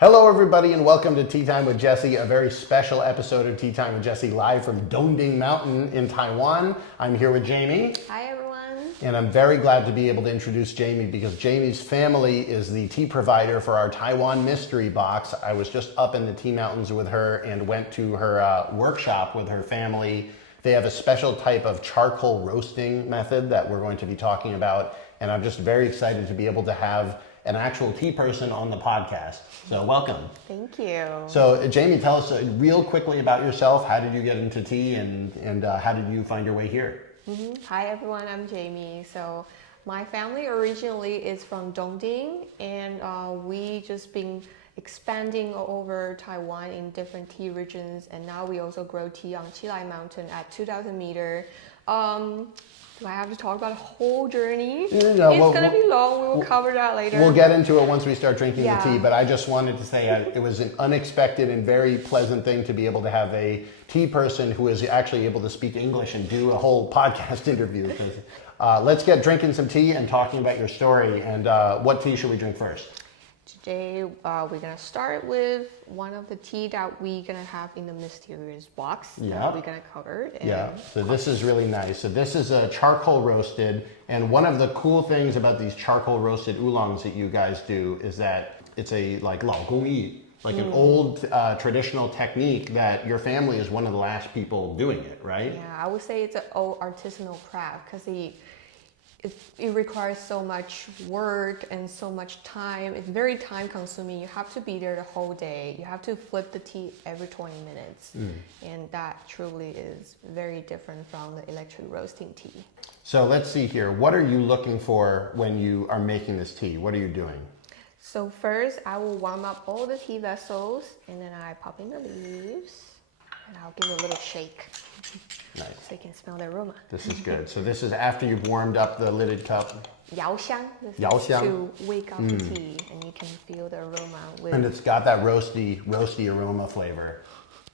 Hello everybody and welcome to Tea Time with Jesse, a very special episode of Tea Time with Jesse live from Dongding Mountain in Taiwan. I'm here with Jayme. Hi everyone. And I'm very glad to be able to introduce Jayme because Jayme's family is the tea provider for our Taiwan mystery box. I was just up in the tea mountains with her and went to her workshop with her family. They have a special type of charcoal roasting method that we're going to be talking about. And I'm just very excited to be able to have an actual tea person on the podcast. So welcome. Thank you. So Jayme, tell us real quickly about yourself. How did you get into tea and how did you find your way here? Hi everyone, I'm Jayme. So my family originally is from Dongding and we just been expanding over Taiwan in different tea regions, and now we also grow tea on Michelin mountain at 2,000 meters. Do I have to talk about a whole journey? No, it's going to be long. We will cover that later. We'll get into it once we start drinking the tea, but I just wanted to say it was an unexpected and very pleasant thing to be able to have a tea person who is actually able to speak English and do a whole podcast interview. Let's get drinking some tea and talking about your story. And what tea should we drink first? Today, we're going to start with one of the tea that we're going to have in the mysterious box that we're going to cover. So this is really nice. So this is a charcoal roasted, and one of the cool things about these charcoal roasted oolongs that you guys do is that it's a like 老工艺, like an old traditional technique that your family is one of the last people doing it, right? Yeah, I would say it's an old artisanal craft because it requires so much work and so much time. It's very time consuming. You have to be there the whole day. You have to flip the tea every 20 minutes. And that truly is very different from the electric roasting tea. So let's see here. What are you looking for when you are making this tea? What are you doing? So first, I will warm up all the tea vessels and then I pop in the leaves and I'll give it a little shake. Nice. So you can smell the aroma. This is good. So this is after you've warmed up the lidded cup. 窑香. This is 窑香. to wake up the tea, and you can feel the aroma. And it's got that roasty aroma flavor,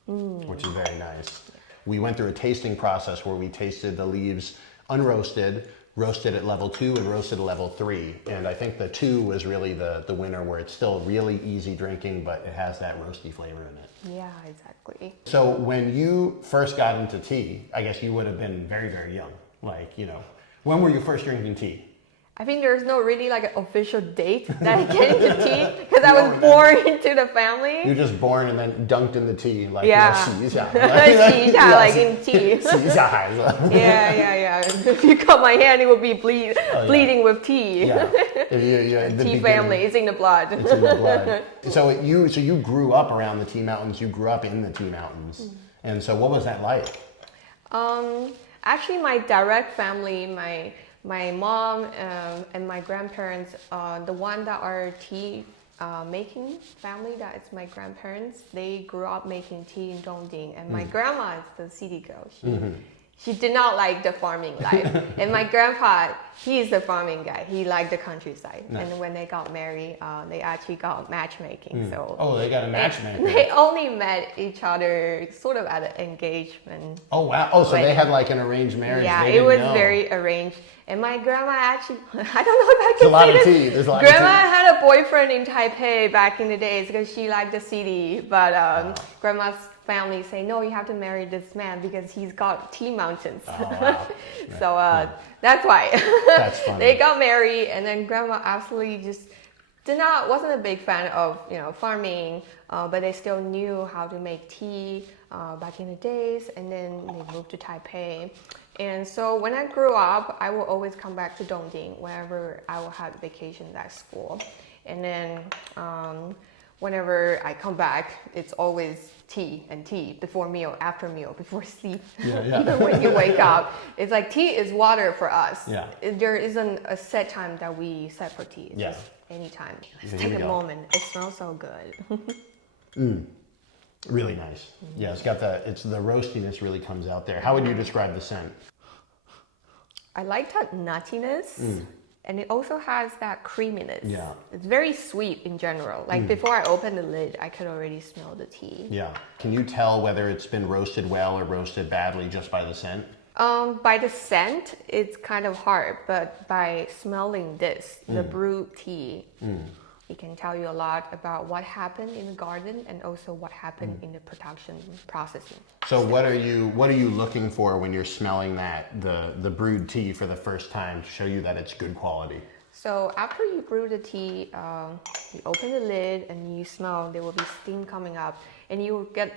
which is very nice. We went through a tasting process where we tasted the leaves unroasted, roasted at level 2 and roasted at level 3. And I think the 2 was really the winner, where it's still really easy drinking, but it has that roasty flavor in it. Yeah, exactly. So when you first got into tea, I guess you would have been very, very young. Like, when were you first drinking tea? I think there's no really like an official date that I get into tea because I was born into the family. You were just born and then dunked in the tea, like, 洗一下. 洗一下, like in tea. 洗一下孩子. Yeah. If you cut my hand, it would be bleeding with tea. Yeah. Tea family, it's in the blood. It's in the blood. So you grew up around the tea mountains. You grew up in the tea mountains. And so what was that like? Actually, my direct family, my mom and my grandparents, the one that are tea making family, that is my grandparents, they grew up making tea in Dongding. And my grandma is the city girl. She did not like the farming life. And my grandpa, he's the farming guy. He liked the countryside. Nice. And when they got married, they actually got matchmaking. So they got a matchmaker. They only met each other sort of at an engagement. Oh, wow. Oh, so they had like an arranged marriage. Yeah, it was very arranged. And my grandma actually, I don't know if I can say this. There's a lot grandma of tea. had a boyfriend in Taipei back in the days because she liked the city. But grandma's family say, no, you have to marry this man because he's got tea mountains. Oh, wow. So that's why. That's funny. They got married, and then grandma absolutely just wasn't a big fan of farming, but they still knew how to make tea back in the days, and then they moved to Taipei. And so when I grew up, I will always come back to Dongding whenever I will have vacations at school. And then whenever I come back, it's always tea before meal, after meal, before sleep. Even when you wake up, it's like tea is water for us. There isn't a set time that we set for tea. It's just anytime. Let's take a moment. It smells so good. Really nice. Yeah, the roastiness really comes out there. How would you describe the scent? I like that nuttiness. And it also has that creaminess. Yeah. It's very sweet in general. Like before I opened the lid, I could already smell the tea. Yeah. Can you tell whether it's been roasted well or roasted badly just by the scent? By the scent, it's kind of hard, but by smelling this, the brewed tea, It can tell you a lot about what happened in the garden and also what happened in the production processing. So what are you looking for when you're smelling the brewed tea for the first time to show you that it's good quality? So after you brew the tea, you open the lid and you smell there will be steam coming up, and you will get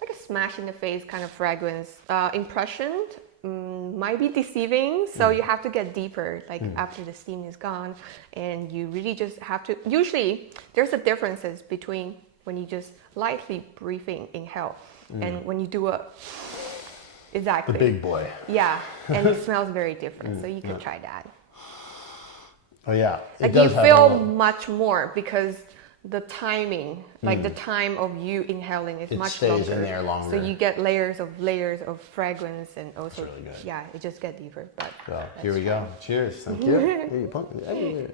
like a smash in the face kind of fragrance. Impression might be deceiving, so you have to get deeper like after the steam is gone, and you really just have to, usually there's a differences between when you just lightly breathing inhale and when you do a exactly The big boy. yeah, and it smells very different, so you can try that. Oh yeah, Like you feel much more because the timing, like the time of you inhaling is much longer. It stays in there longer. So you get layers of fragrance, and also really good. yeah, it just gets deeper. But So here we go. Cheers. Thank you. Here, you pump it everywhere.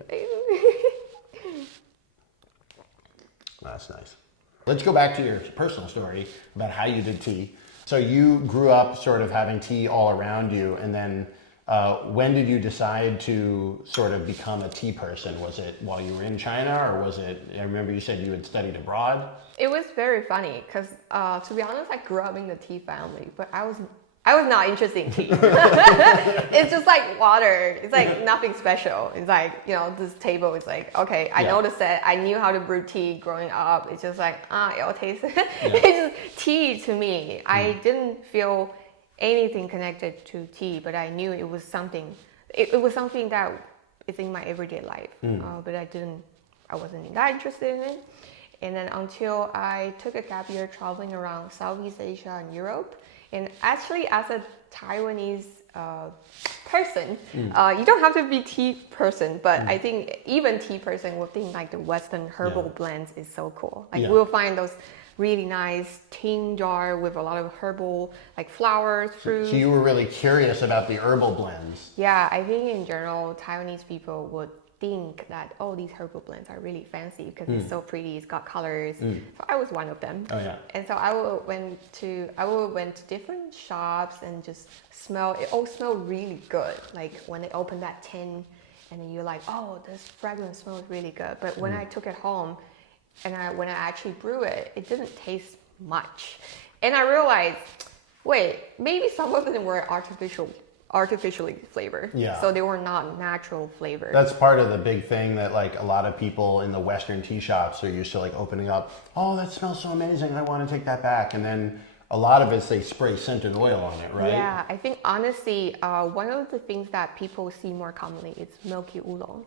That's nice. Let's go back to your personal story about how you did tea. So you grew up sort of having tea all around you, and then when did you decide to sort of become a tea person? Was it while you were in China, or was it, I remember you said you had studied abroad? it was very funny because to be honest, I grew up in the tea family, but I was not interested in tea. It's just like water. It's like nothing special. It's like, you know, this table is like, okay, I noticed that. I knew how to brew tea growing up. It's just like, it all tastes. It's just tea to me. I didn't feel anything connected to tea, but I knew it was something. It was something that is in my everyday life. But I wasn't that interested in it. And then until I took a gap year traveling around Southeast Asia and Europe. And actually, as a Taiwanese person, you don't have to be tea person, but I think even tea person will think like the Western herbal blends is so cool. Like we'll find those really nice tin jar with a lot of herbal, like flowers, fruits. So you were really curious about the herbal blends. Yeah, I think in general, Taiwanese people would think that, oh, these herbal blends are really fancy because it's so pretty, it's got colors. So I was one of them. Oh yeah. And so I went to different shops and just smell, it all smelled really good. Like when they open that tin and then you're like, oh, this fragrance smells really good. But when I took it home and when I actually brew it, it didn't taste much. And I realized, wait, maybe some of them were artificially flavored. Yeah. So they were not natural flavored. That's part of the big thing that like a lot of people in the Western tea shops are used to, like opening up, oh, that smells so amazing, I want to take that back. And then a lot of it, they spray scented oil on it, right? Yeah, I think honestly, one of the things that people see more commonly is milky oolong.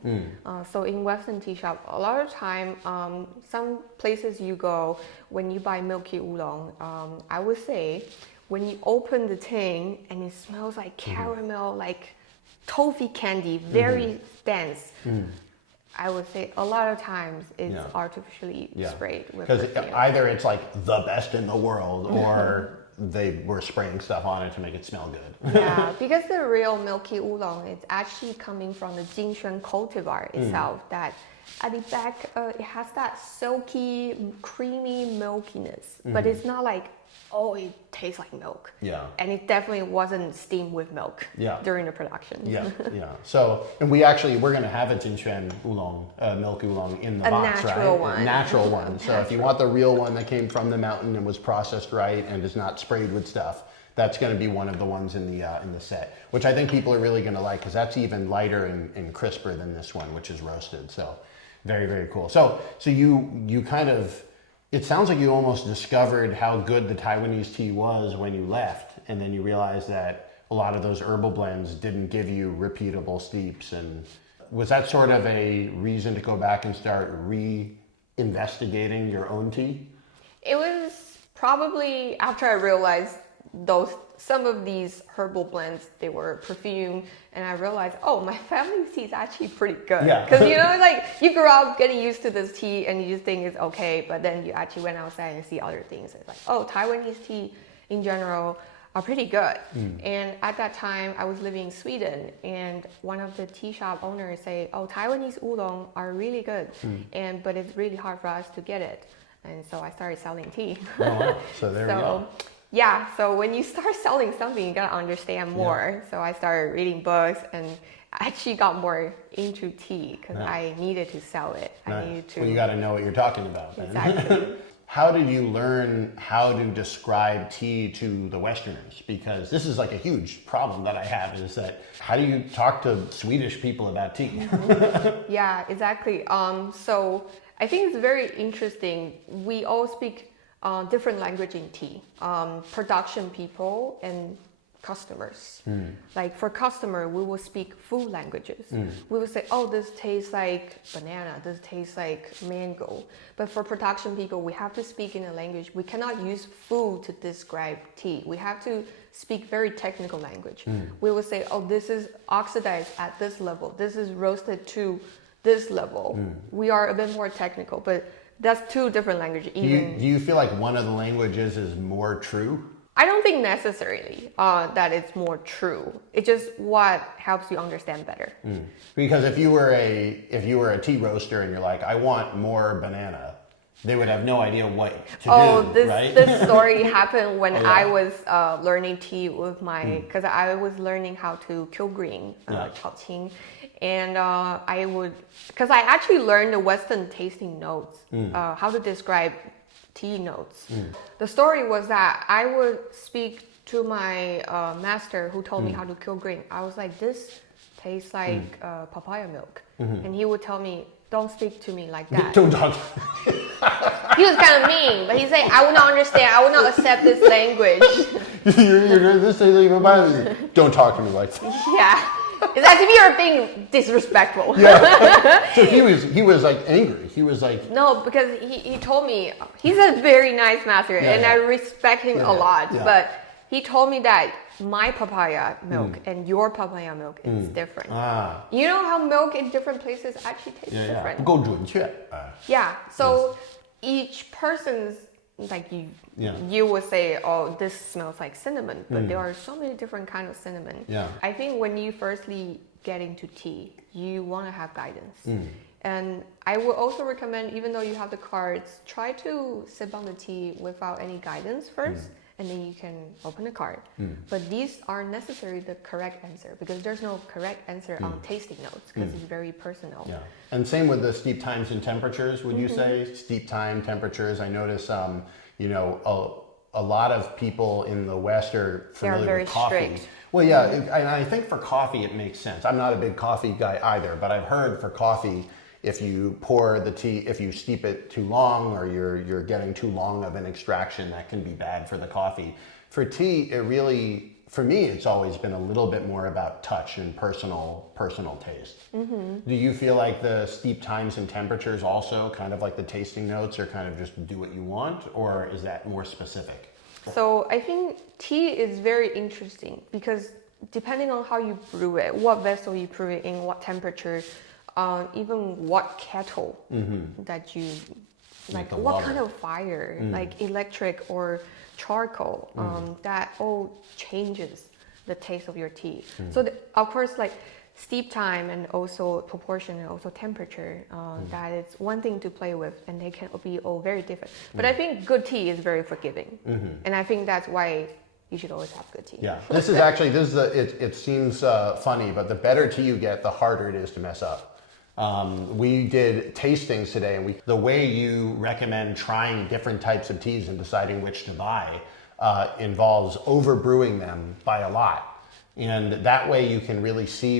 So in Western tea shop, a lot of time, some places you go, when you buy milky oolong, I would say, when you open the tin and it smells like caramel, like toffee candy, very dense. I would say a lot of times it's artificially sprayed with Because perfume. either it's like the best in the world, or they were spraying stuff on it to make it smell good. Yeah, because the real milky oolong is actually coming from the Jinshuan cultivar itself. That at the back, it has that silky, creamy milkiness, but it's not like, oh, it tastes like milk. Yeah. And it definitely wasn't steamed with milk during the production. Yeah. So, and we're going to have a Jinshuan oolong, milk oolong in the box, natural right? one. A natural one. So if you want the real one that came from the mountain and was processed right and is not sprayed with stuff, that's going to be one of the ones in the set, which I think people are really going to like, because that's even lighter and crisper than this one, which is roasted. So very, very cool. So you kind of, it sounds like you almost discovered how good the Taiwanese tea was when you left, and then you realized that a lot of those herbal blends didn't give you repeatable steeps. And was that sort of a reason to go back and start re-investigating your own tea? It was probably after I realized some of these herbal blends, they were perfume, and I realized, oh, my family's tea is actually pretty good. Yeah. Because you know, like you grow up getting used to this tea and you just think it's okay, but then you actually went outside and see other things. It's like, oh, Taiwanese tea in general are pretty good. And at that time, I was living in Sweden, and one of the tea shop owners say, oh, Taiwanese oolong are really good, but it's really hard for us to get it. And so I started selling tea. Oh, wow. So there we go. Yeah, so when you start selling something, you gotta understand more. So I started reading books and I actually got more into tea because I needed to sell it. I needed to. Well, you got to know what you're talking about then. Exactly. How did you learn how to describe tea to the Westerners? Because this is like a huge problem that I have is that how do you talk to Swedish people about tea? Yeah, exactly. So I think it's very interesting. We all speak different language in tea. Production people and customers. Like for customer, we will speak food languages. We will say, oh, this tastes like banana, this tastes like mango. But for production people, we have to speak in a language. We cannot use food to describe tea. We have to speak very technical language. We will say, oh, this is oxidized at this level. This is roasted to this level. We are a bit more technical, but that's two different languages. Do you feel like one of the languages is more true? I don't think necessarily that it's more true. It's just what helps you understand better. Because if you were a tea roaster and you're like, I want more banana, they would have no idea what to do, right? This story happened when I was learning tea with my, because I was learning how to kill green, chaoqing, and because I actually learned the Western tasting notes, how to describe tea notes. The story was that I would speak to my master who told me how to kill green. I was like, this tastes like papaya milk. And he would tell me, don't speak to me like that. Don't talk. He was kind of mean, but he said, I will not understand, I will not accept this language. Don't talk to me like that. Yeah. It's as if you're being disrespectful. Yeah. So he was like angry. He was like, no, because he told me he's a very nice master and I respect him a lot. Yeah. But he told me that my papaya milk and your papaya milk is different. You know how milk in different places actually tastes different. 不够准确. Yeah. So each person's like you would say, oh, this smells like cinnamon, but there are so many different kinds of cinnamon. Yeah. I think when you firstly get into tea, you want to have guidance. And I would also recommend, even though you have the cards, try to sip on the tea without any guidance first, and then you can open the card. But these are necessarily the correct answer because there's no correct answer on tasting notes because it's very personal. Yeah. And same with the steep times and temperatures, would you say? Steep time, temperatures. I notice, you know, a lot of people in the West are familiar with coffee. Strict. Well, yeah, and I think for coffee it makes sense. I'm not a big coffee guy either, but I've heard for coffee, if you pour the tea, if you steep it too long or you're getting too long of an extraction, that can be bad for the coffee. For tea, it really, for me, it's always been a little bit more about touch and personal taste. Do you feel like the steep times and temperatures also, kind of like the tasting notes, are kind of just do what you want, or is that more specific? So I think tea is very interesting because depending on how you brew it, what vessel you brew it in, what temperature, even what kettle that you like, what kind of fire, like electric or charcoal, that all changes the taste of your tea. So of course, like steep time and also proportion and also temperature, that is one thing to play with, and they can be all very different. But I think good tea is very forgiving, and I think that's why you should always have good tea. Yeah, this is it seems funny, but the better tea you get, the harder it is to mess up. We did tastings today, and the way you recommend trying different types of teas and deciding which to buy involves overbrewing them by a lot. And that way you can really see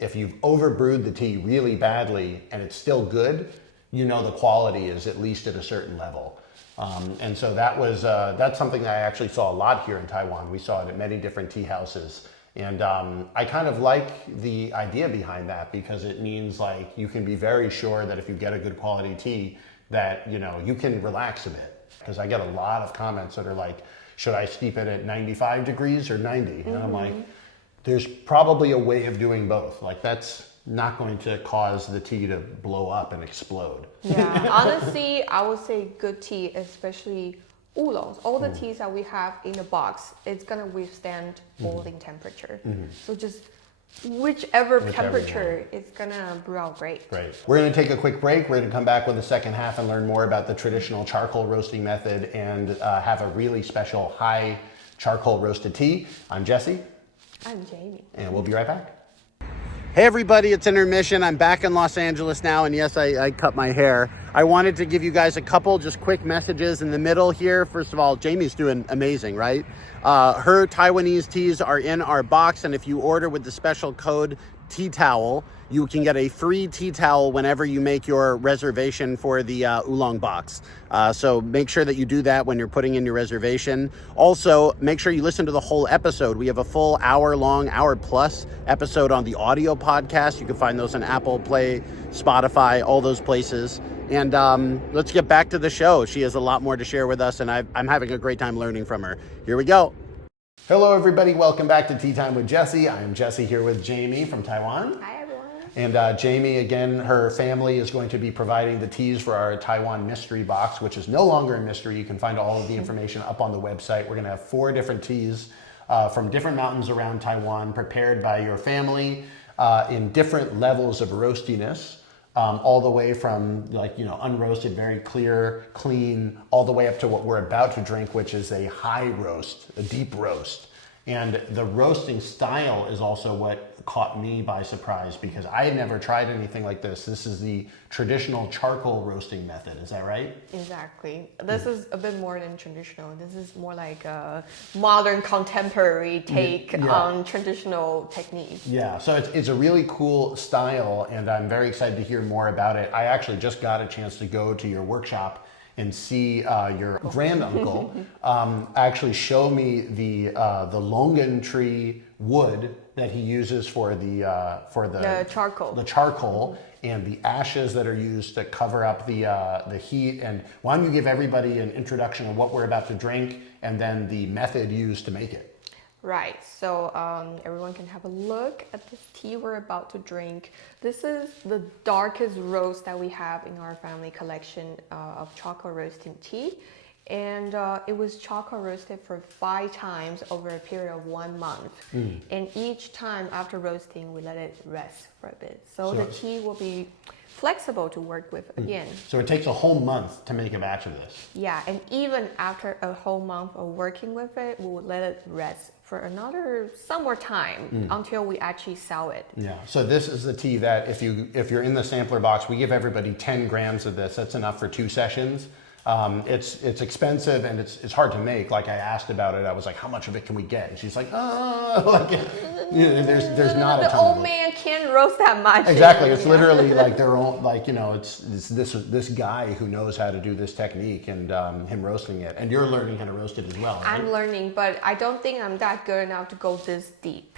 if you've overbrewed the tea really badly and it's still good, you know the quality is at least at a certain level. And so that's something that I actually saw a lot here in Taiwan. We saw it at many different tea houses. And I kind of like the idea behind that because it means like you can be very sure that if you get a good quality tea that, you know, you can relax a bit. Because I get a lot of comments that are like, should I steep it at 95 degrees or 90? And I'm like, there's probably a way of doing both. Like that's not going to cause the tea to blow up and explode. Yeah, honestly, I would say good tea, especially oolongs, all the teas that we have in the box, it's gonna withstand boiling temperature. So just whichever Whichever temperature, it's gonna brew out great. Great. We're going to take a quick break. We're going to come back with the second half and learn more about the traditional charcoal roasting method and have a really special high charcoal roasted tea. I'm Jesse. I'm Jayme. And we'll be right back. Hey everybody, it's intermission. I'm back in Los Angeles now, and yes, I cut my hair. I wanted to give you guys a couple just quick messages in the middle here. First of all, Jayme's doing amazing, right? Her Taiwanese teas are in our box, and if you order with the special code Tea Towel, you can get a free tea towel whenever you make your reservation for the oolong box. So make sure that you do that when you're putting in your reservation. Also, make sure you listen to the whole episode. We have a full hour-long, hour-plus episode on the audio podcast. You can find those on Apple Play, Spotify, all those places. And let's get back to the show. She has a lot more to share with us, and I'm having a great time learning from her. Here we go. Hello, everybody. Welcome back to Tea Time with Jesse. I'm Jesse here with Jayme from Taiwan. Hi, everyone. And Jayme, again, her family is going to be providing the teas for our Taiwan mystery box, which is no longer a mystery. You can find all of the information up on the website. We're going to have 4 different teas from different mountains around Taiwan, prepared by your family in different levels of roastiness. All the way from unroasted, very clear, clean, all the way up to what we're about to drink, which is a high roast, a deep roast. And the roasting style is also what caught me by surprise because I had never tried anything like this. This is the traditional charcoal roasting method. Is that right? Exactly. This is a bit more than traditional. This is more like a modern contemporary take on traditional techniques. Yeah, so it's a really cool style, and I'm very excited to hear more about it. I actually just got a chance to go to your workshop and see your granduncle actually show me the longan tree wood that he uses for the charcoal. The charcoal and the ashes that are used to cover up the heat. And why don't you give everybody an introduction of what we're about to drink and then the method used to make it? Right, so everyone can have a look at this tea we're about to drink. This is the darkest roast that we have in our family collection of charcoal roasting tea. And it was charcoal roasted for 5 times over a period of 1 month. And each time after roasting, we let it rest for a bit. So the tea will be flexible to work with again. So it takes a whole month to make a batch of this. Yeah, and even after a whole month of working with it, we would let it rest for another some more time until we actually sell it. Yeah. So this is the tea that if you're in the sampler box, we give everybody 10 grams of this. That's enough for 2 sessions. It's expensive and it's hard to make. Like I asked about it, I was like, how much of it can we get? And she's like, there's not a ton. The old man can't roast that much. Exactly. It's literally like their own, it's this guy who knows how to do this technique and him roasting it. And you're learning how to roast it as well, right? I'm learning, but I don't think I'm that good enough to go this deep.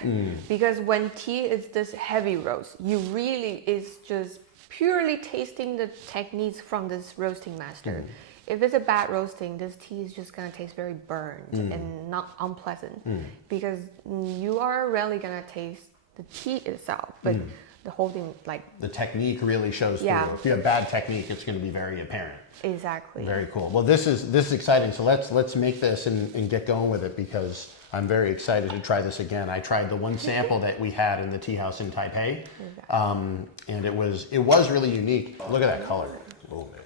Because when tea is this heavy roast, you really is just purely tasting the techniques from this roasting master. If it's a bad roasting, this tea is just gonna taste very burnt and not unpleasant because you are really gonna taste the tea itself, but the whole thing, the technique really shows through. If you have bad technique, it's going to be very apparent. Exactly. Very cool. Well, this is exciting. So let's make this and get going with it because I'm very excited to try this again. I tried the one sample that we had in the tea house in Taipei, and it was really unique. Look at that color. Oh man.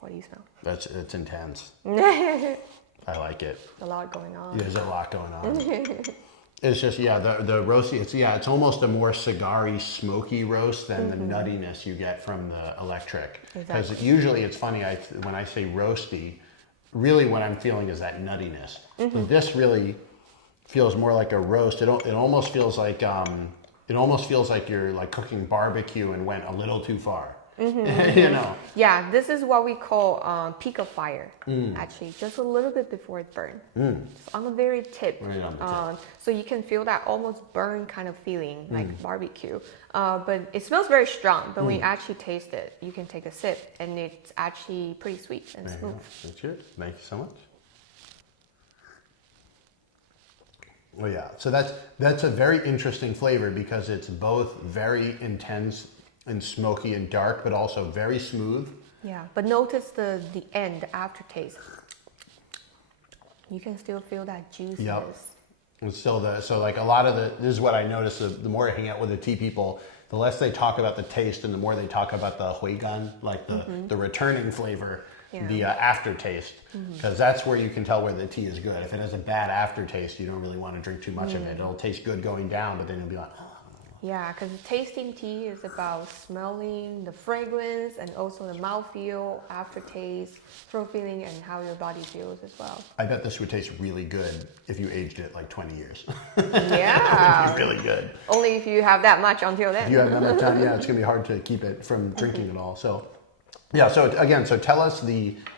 What do you smell? It's intense. I like it. A lot going on. There's a lot going on. It's just, the roasty, it's almost a more cigar-y, smoky roast than the nuttiness you get from the electric. Because usually it's funny, when I say roasty, really what I'm feeling is that nuttiness. But this really feels more like a roast. It almost feels like you're like cooking barbecue and went a little too far. Yeah, this is what we call peak of fire, actually, just a little bit before it burns. It's on the very tip. Right on the tip. So you can feel that almost burn kind of feeling, like barbecue. But it smells very strong, but when you actually taste it, you can take a sip, and it's actually pretty sweet and smooth. That's good. Thank you so much. Well, yeah, so that's a very interesting flavor because it's both very intense and smoky and dark, but also very smooth. Yeah, but notice the end, the aftertaste. You can still feel that juiciness. And so like a lot of this is what I notice, the more I hang out with the tea people, the less they talk about the taste and the more they talk about the huigan, like the returning flavor, the aftertaste, because that's where you can tell where the tea is good. If it has a bad aftertaste, you don't really want to drink too much of it. It'll taste good going down, but then you'll be like, oh. Yeah, because tasting tea is about smelling the fragrance and also the mouthfeel, aftertaste, throat feeling, and how your body feels as well. I bet this would taste really good if you aged it like 20 years. Yeah. It would be really good. Only if you have that much until then. If you have that much time, yeah, it's going to be hard to keep it from drinking it all. So, yeah, so again, so tell us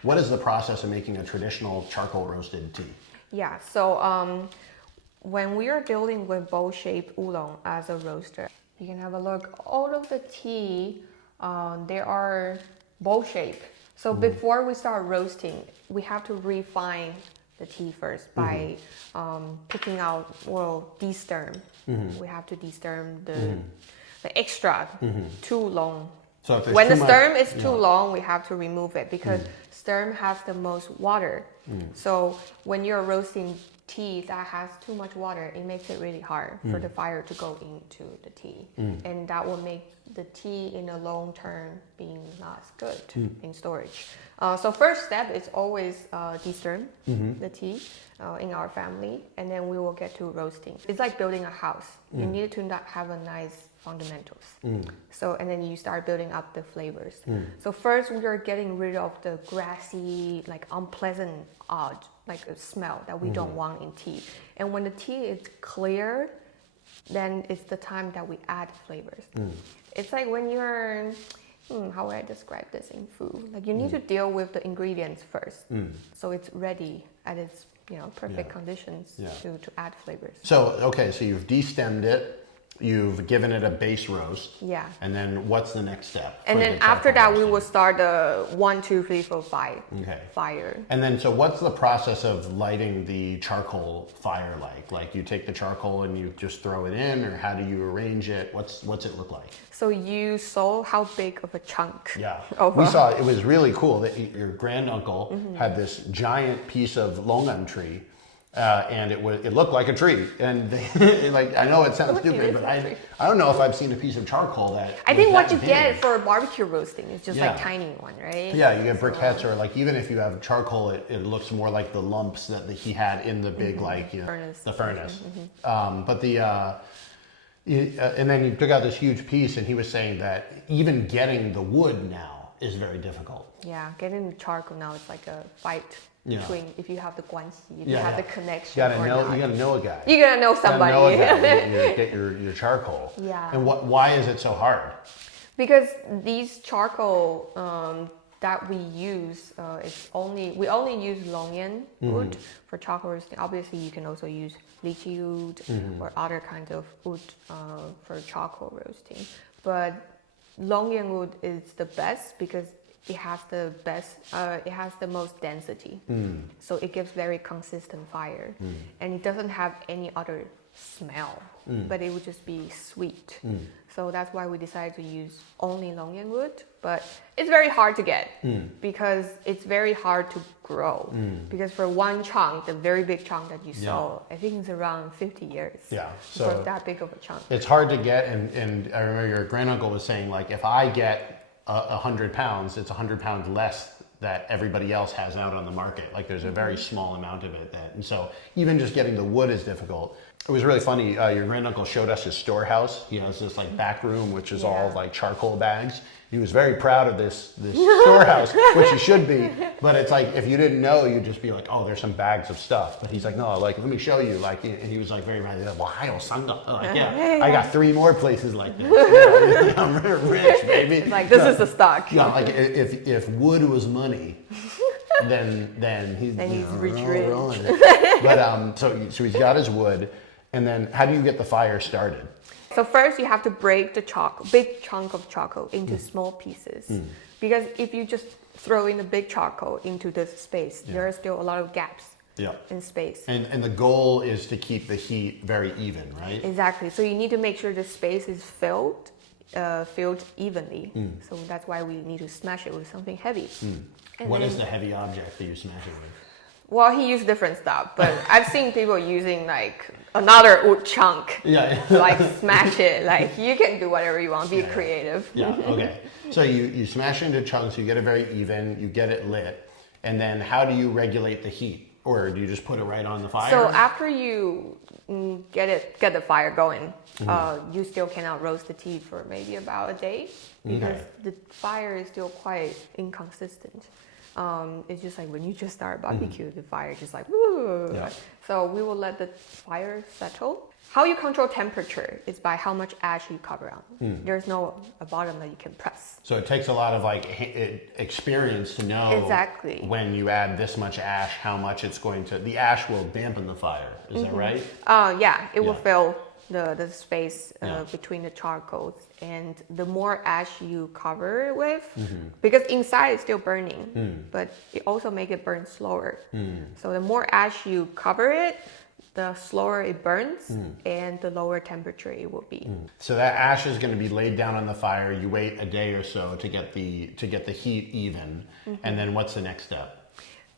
what is the process of making a traditional charcoal roasted tea? Yeah, so when we are dealing with bowl-shaped oolong as a roaster, you can have a look. All of the tea, they are bowl-shaped. So before we start roasting, we have to refine the tea first by picking out, de-stem. We have to de-stem the extract too long. So if when the stem is too long, we have to remove it because stem has the most water. So when you're roasting tea that has too much water, it makes it really hard for the fire to go into the tea. And that will make the tea in the long term being not as good in storage. So first step is always de-stem the tea in our family, and then we will get to roasting. It's like building a house. You need to have a nice fundamentals. So, and then you start building up the flavors. So first we are getting rid of the grassy, like unpleasant like a smell that we don't want in tea. And when the tea is clear, then it's the time that we add flavors. It's like when you're, how would I describe this in food? Like you need to deal with the ingredients first. So it's ready at its perfect conditions to add flavors. So, okay, so you've de-stemmed it. You've given it a base roast. Yeah. And then what's the next step? And then after that, we will start the 1, 2, 3, 4, 5 fire. And then, so what's the process of lighting the charcoal fire like? Like you take the charcoal and you just throw it in, or how do you arrange it? What's it look like? So you saw how big of a chunk. Yeah. We saw it was really cool that your granduncle had this giant piece of longan tree. And it looked like a tree, and like I know it sounds stupid, but I don't know if I've seen a piece of charcoal that. I think what you get for barbecue roasting is just like tiny one, right? Yeah, you get briquettes, or like even if you have charcoal, it looks more like the lumps that he had in the big furnace. The furnace. But and then you took out this huge piece, and he was saying that even getting the wood now is very difficult. Yeah, getting the charcoal now is like a fight. Between if you have the guanxi, if you have the connection. You gotta know a guy. You gotta know somebody. You gotta know a guy. You get your charcoal. Yeah. And why is it so hard? Because these charcoal that we use, we only use longan wood for charcoal roasting. Obviously, you can also use lychee wood or other kinds of wood for charcoal roasting. But longan wood is the best because it has the most density. So it gives very consistent fire. And it doesn't have any other smell, but it would just be sweet. So that's why we decided to use only longan wood. But it's very hard to get because it's very hard to grow. Because for one chunk, the very big chunk that you saw, I think it's around 50 years. Yeah. So for that big of a chunk. It's hard to get, and I remember your granduncle was saying, like, if I get 100 pounds, it's 100 pounds less that everybody else has out on the market. Like there's a very small amount of it and so even just getting the wood is difficult. It was really funny. Your granduncle showed us his storehouse. He has this like back room, which is all like charcoal bags. He was very proud of this storehouse, which he should be. But it's like, if you didn't know, you'd just be like, oh, there's some bags of stuff. But he's like, no, like, let me show you. Like, and he was like very proud. He's like, well, I got 3 more places like this. I'm rich, baby. It's like, this is the stock. Yeah, like if wood was money, then he's rich. But so he's got his wood, and then how do you get the fire started? So first you have to break the big chunk of charcoal into small pieces. Because if you just throw in the big charcoal into this space, there are still a lot of gaps in space. And the goal is to keep the heat very even, right? Exactly. So you need to make sure the space is filled evenly. So that's why we need to smash it with something heavy. What is the heavy object that you smash it with? Well, he used different stuff, but I've seen people using like another wood chunk. Yeah. Like smash it. Like you can do whatever you want. Be creative. Yeah. Okay. So you smash it into chunks. You get it very even. You get it lit, and then how do you regulate the heat? Or do you just put it right on the fire? So after you get the fire going, you still cannot roast the tea for maybe about a day because the fire is still quite inconsistent. It's just like when you just start barbecue, the fire just like woo. Yeah. So we will let the fire settle. How you control temperature is by how much ash you cover on. There's no a bottom that you can press. So it takes a lot of like experience to know Exactly. when you add this much ash, how much it's going to. The ash will dampen the fire. Is that right? Yeah, it will fill the space Yeah. between the charcoals, and the more ash you cover it with, because inside it's still burning, but it also make it burn slower. So the more ash you cover it, the slower it burns and the lower temperature it will be. So that ash is going to be laid down on the fire. You wait a day or so to get the heat even, and then what's the next step?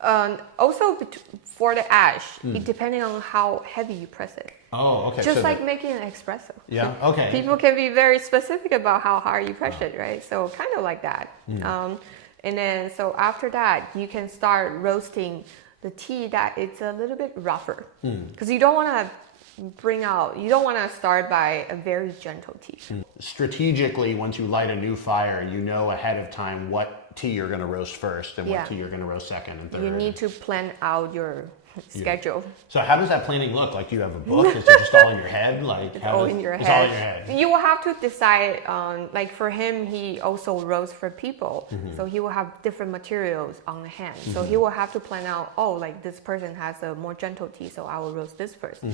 Also, for the ash, it depending on how heavy you press it. Oh, okay. Just so like making an espresso. Yeah. Okay. People can be very specific about how hard you press it, right? So kind of like that. And then so after that, you can start roasting the tea that it's a little bit rougher, because you don't want to you don't want to start by a very gentle tea. Strategically, once you light a new fire, you know ahead of time what tea you're going to roast first and what tea you're going to roast second and third. You need to plan out your schedule. So how does that planning look? Like, do you have a book? Is it just all in your head? Like, It's all in your head. It's all in your head. You will have to decide on, like for him, he also roasts for people. So he will have different materials on the hand. So he will have to plan out, oh, like this person has a more gentle tea, so I will roast this first.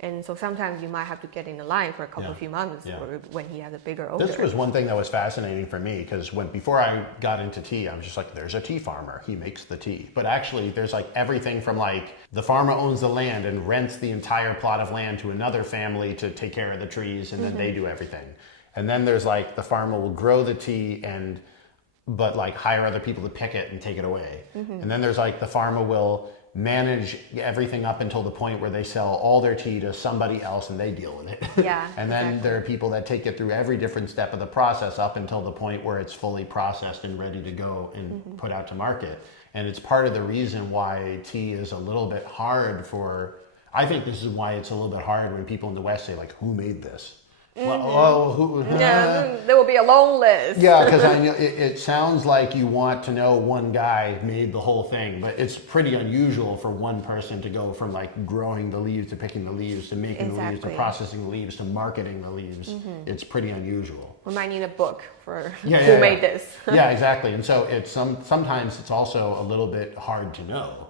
And so sometimes you might have to get in the line for a couple few months or when he has a bigger odor. This was one thing that was fascinating for me, because before I got into tea, I was just like, there's a tea farmer, he makes the tea. But actually there's like everything from like the farmer owns the land and rents the entire plot of land to another family to take care of the trees, and then they do everything. And then there's like the farmer will grow the tea but like hire other people to pick it and take it away. And then there's like the farmer will manage everything up until the point where they sell all their tea to somebody else and they deal with it. Yeah. And then there are people that take it through every different step of the process up until the point where it's fully processed and ready to go and put out to market. And it's part of the reason why tea is a little bit hard I think this is why it's a little bit hard when people in the West say like, who made this? Well, Yeah, there will be a long list. yeah, because I know it sounds like you want to know one guy made the whole thing, but it's pretty unusual for one person to go from like growing the leaves to picking the leaves to making the leaves to processing the leaves to marketing the leaves. It's pretty unusual. We might need a book for who Yeah. made this. Yeah, exactly. And so it's sometimes it's also a little bit hard to know,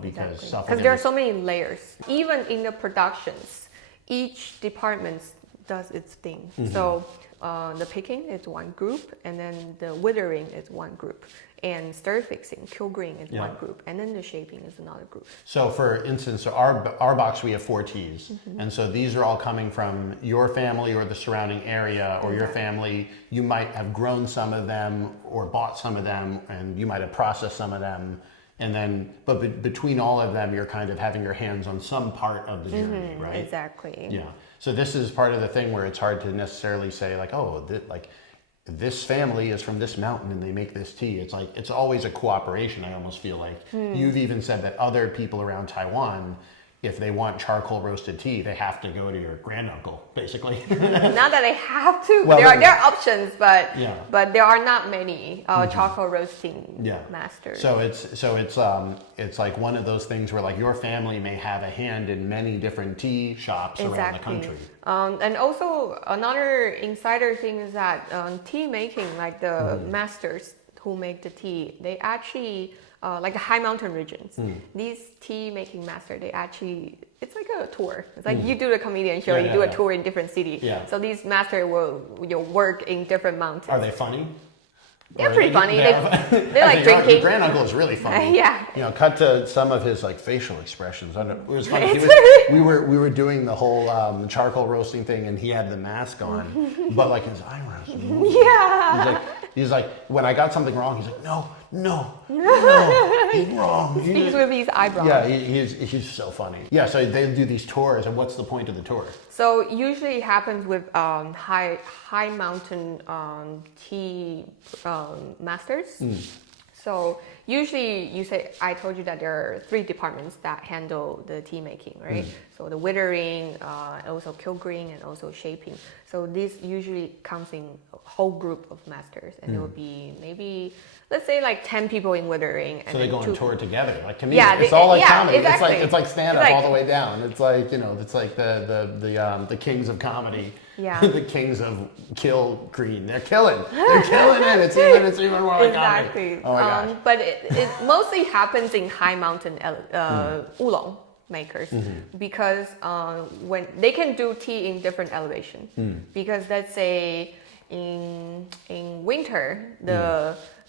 because stuff. Because there are so many layers. Even in the productions, each department does its thing. So the picking is one group, and then the withering is one group, and stir fixing, kilgreen is one group, and then the shaping is another group. So for instance, our box, we have 4 teas. And so these are all coming from your family or the surrounding area, or your family. You might have grown some of them or bought some of them, and you might have processed some of them. And then, but between all of them, you're kind of having your hands on some part of the journey, right? Exactly. Yeah. So this is part of the thing where it's hard to necessarily say like, oh, this family is from this mountain and they make this tea. It's like, it's always a cooperation. I almost feel like you've even said that other people around Taiwan, if they want charcoal roasted tea, they have to go to your granduncle, basically. Not that they have to. Well, there are options, but Yeah. there are not many charcoal roasting masters. So it's like one of those things where like your family may have a hand in many different tea shops around the country. And also another insider thing is that tea making, like the masters who make the tea, they actually like the high mountain regions, these tea making master, it's like a tour. It's like you do the comedian show, you do a tour in different cities. Yeah. So these master will work in different mountains. Are they funny? They're pretty funny. They like Your drinking. granduncle is really funny. Yeah. Cut to some of his like facial expressions. It was funny. We were doing the whole charcoal roasting thing, and he had the mask on, but like his eyebrows. Yeah. He's like, when I got something wrong, he's like, no. He's wrong. Speaks with his eyebrows. Yeah, he's so funny. Yeah, so they do these tours, and what's the point of the tour? So usually it happens with high mountain tea masters. So usually you say, I told you that there are 3 departments that handle the tea making, right? So the withering, also kilgreen, and also shaping. So this usually comes in a whole group of masters, and there will be maybe, let's say like 10 people in withering. And so they go on tour together. Like to me, Yeah, it's all like yeah, comedy. exactly. It's like stand up It's like- all the way down. It's like it's like the kings of comedy. Yeah. The kings of kill green. They're killing it. It's even more like Exactly. comedy. Oh my gosh. But it mostly happens in high mountain oolong makers because when they can do tea in different elevation. Because let's say in winter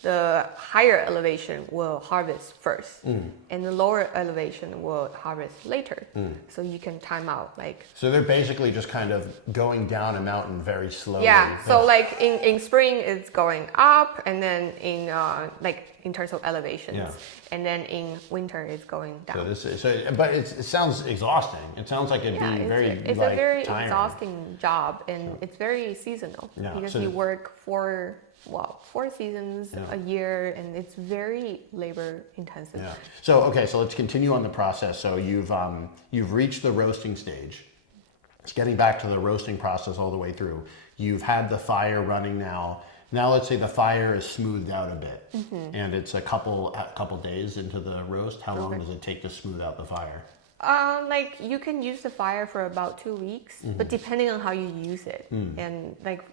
the higher elevation will harvest first, and the lower elevation will harvest later. So you can time out like. So they're basically just kind of going down a mountain very slowly. Yeah. So like in spring it's going up, and then in like in terms of elevations, and then in winter it's going down. But it sounds exhausting. It sounds like it'd be very it's like, a very tiring. exhausting job, and it's very seasonal because you work for 4 seasons a year, and it's very labor intensive. Yeah. So let's continue on the process. So you've reached the roasting stage. It's getting back to the roasting process all the way through. You've had the fire running now. Now let's say the fire is smoothed out a bit, and it's a couple days into the roast. How long does it take to smooth out the fire? Like you can use the fire for about 2 weeks, but depending on how you use it. And like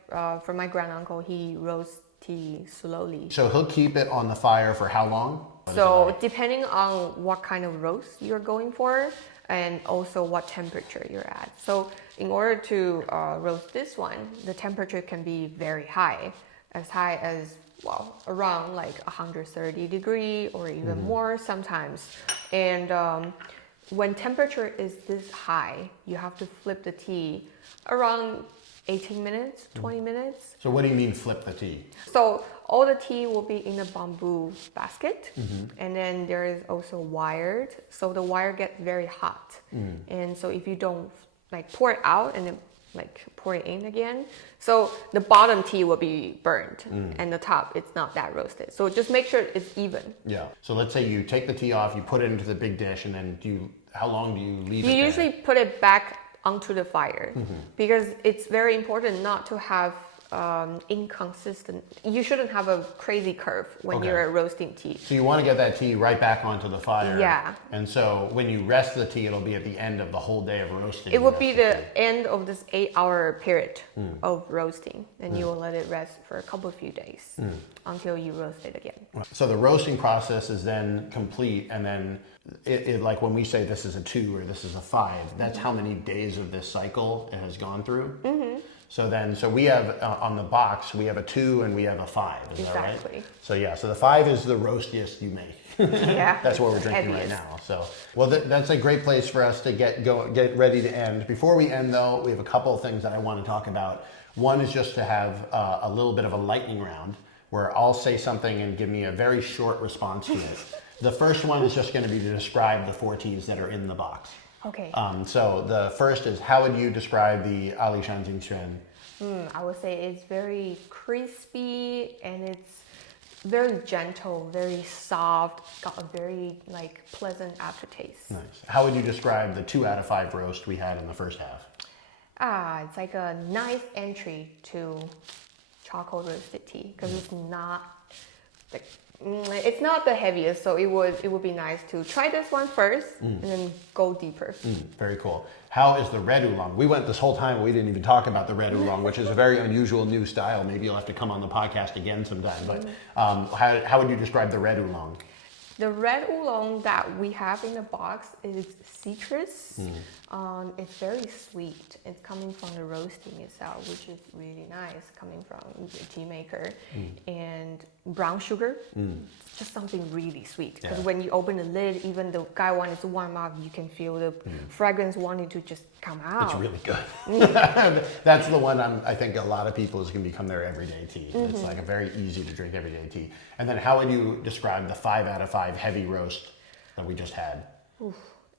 for my grand uncle, he roasts tea slowly. So he'll keep it on the fire for how long? So depending on what kind of roast you're going for, and also what temperature you're at. So in order to roast this one, the temperature can be very high as around like 130 degree or even more sometimes. And when temperature is this high, you have to flip the tea around 18 minutes, 20 minutes. So what do you mean flip the tea? So all the tea will be in a bamboo basket, and then there is also wired. So the wire gets very hot, and so if you don't like pour it out and then like pour it in again, so the bottom tea will be burned, and the top it's not that roasted. So just make sure it's even. Yeah. So let's say you take the tea off, you put it into the big dish, and then how long do you leave it? You usually put it back onto the fire because it's very important not to have inconsistent. You shouldn't have a crazy curve when you're roasting tea. So you want to get that tea right back onto the fire. Yeah. And so when you rest the tea, it'll be at the end of the whole day of roasting. It will be the end of this 8-hour period of roasting, and you will let it rest for a couple of few days until you roast it again. So the roasting process is then complete, and then it like when we say this is a 2 or this is a 5, that's how many days of this cycle it has gone through. So we have on the box we have a 2 and we have a 5. Is that right? Exactly. So the 5 is the roastiest you make. Yeah. That's what we're drinking right now. So that's a great place for us to get ready to end. Before we end though, we have a couple of things that I want to talk about. One is just to have a little bit of a lightning round where I'll say something and give me a very short response to it. The first one is just going to be to describe the 4 teas that are in the box. Okay. So the first is, how would you describe the Ali Shan Jing Xuan? I would say it's very crispy and it's very gentle, very soft, got a very like pleasant aftertaste. Nice. How would you describe the 2 out of 5 roast we had in the first half? It's like a nice entry to charcoal roasted tea because it's not like it's not the heaviest, so it would be nice to try this one first and then go deeper. Very cool. How is the red oolong? We went this whole time, we didn't even talk about the red oolong, which is a very unusual new style. Maybe you'll have to come on the podcast again sometime. But how would you describe the red oolong? The red oolong that we have in the box is citrus. It's very sweet. It's coming from the roasting itself, which is really nice, coming from the tea maker. And brown sugar. It's just something really sweet. Because Yeah. when you open the lid, even the guy one is warm up, you can feel the fragrance wanting to just come out. It's really good. That's the one I think a lot of people is going to become their everyday tea. It's like a very easy to drink everyday tea. And then how would you describe the 5 out of 5 heavy roast that we just had? Oof,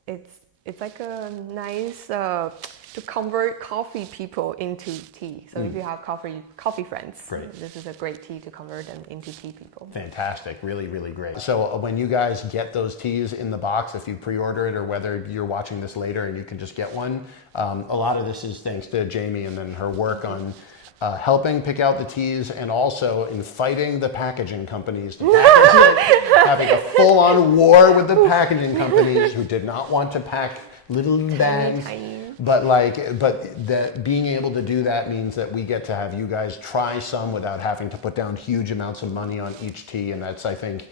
it's like a nice to convert coffee people into tea. So if you have coffee friends, Great. this is a great tea to convert them into tea people. Fantastic, really, really great. So when you guys get those teas in the box, if you pre-order it or whether you're watching this later and you can just get one, a lot of this is thanks to Jayme and then her work on helping pick out the teas and also in fighting the packaging companies, having a full-on war with the packaging companies who did not want to pack little bags. But being able to do that means that we get to have you guys try some without having to put down huge amounts of money on each tea, and that's, I think,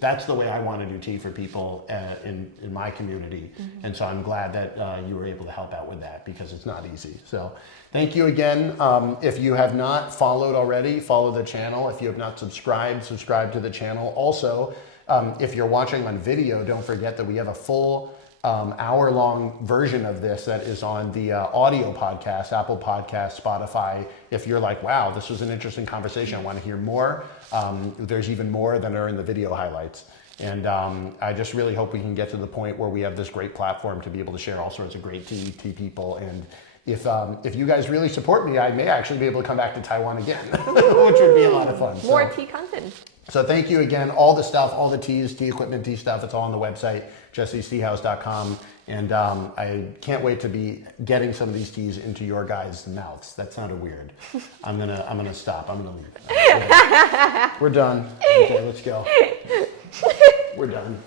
that's the way I want to do tea for people in my community. And so I'm glad that you were able to help out with that because it's not easy. So thank you again. If you have not followed already, follow the channel. If you have not subscribed, subscribe to the channel. Also, if you're watching on video, don't forget that we have a full hour-long version of this that is on the audio podcast, Apple Podcast, Spotify. If you're like, wow, this was an interesting conversation, I want to hear more, there's even more that are in the video highlights. And I just really hope we can get to the point where we have this great platform to be able to share all sorts of great tea people. And if you guys really support me, I may actually be able to come back to Taiwan again, which would be a lot of fun. More tea content. So thank you again. All the stuff, all the teas, tea equipment, tea stuff, it's all on the website, jessesteahouse.com. And I can't wait to be getting some of these teas into your guys' mouths. That sounded weird. I'm gonna stop. I'm gonna leave. We're done. Okay, let's go. We're done.